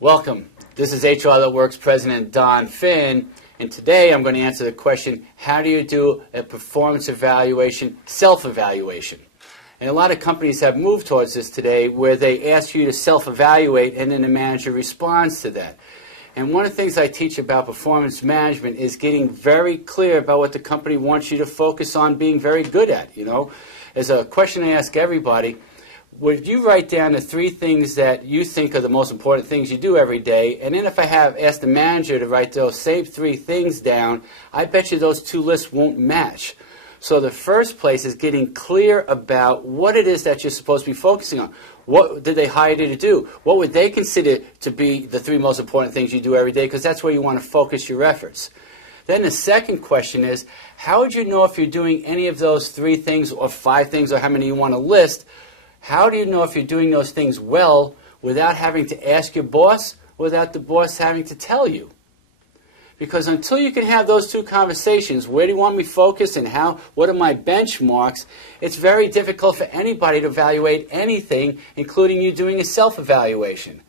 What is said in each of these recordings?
Welcome. This is HR That Works President Don Finn, and today I'm going to answer the question, how do you do a performance evaluation, self-evaluation? And a lot of companies have moved towards this today where they ask you to self-evaluate and then the manager responds to that. And one of the things I teach about performance management is getting very clear about what the company wants you to focus on being very good at. As a question I ask everybody, would you write down the 3 things that you think are the most important things you do every day? And then if I have asked the manager to write those same 3 things down, I bet you those 2 lists won't match. So the first place is getting clear about what it is that you're supposed to be focusing on. What did they hire you to do? What would they consider to be the 3 most important things you do every day? Because that's where you want to focus your efforts. Then the second question is, how would you know if you're doing any of those 3 things or 5 things or how many you want to list? How do you know if you're doing those things well without having to ask your boss, without the boss having to tell you? Because until you can have those 2 conversations, where do you want me focused and what are my benchmarks, it's very difficult for anybody to evaluate anything, including you doing a self-evaluation.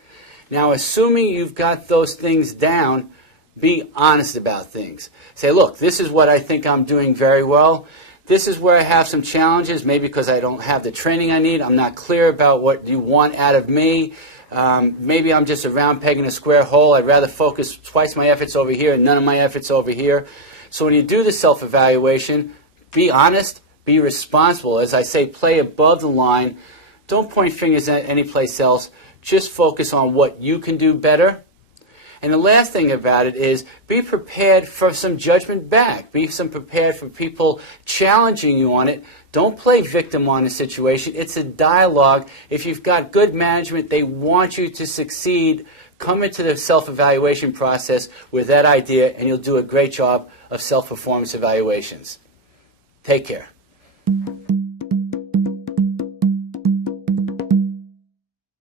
Now, assuming you've got those things down, be honest about things. Say, look, this is what I think I'm doing very well. This is where I have some challenges, maybe because I don't have the training I need. I'm not clear about what you want out of me. Maybe I'm just a round peg in a square hole. I'd rather focus twice my efforts over here and none of my efforts over here. So when you do the self-evaluation, be honest, be responsible. As I say, play above the line. Don't point fingers at any place else. Just focus on what you can do better. And the last thing about it is be prepared for some judgment back. Be prepared for people challenging you on it. Don't play victim on the situation. It's a dialogue. If you've got good management, they want you to succeed. Come into the self-evaluation process with that idea, and you'll do a great job of self-performance evaluations. Take care.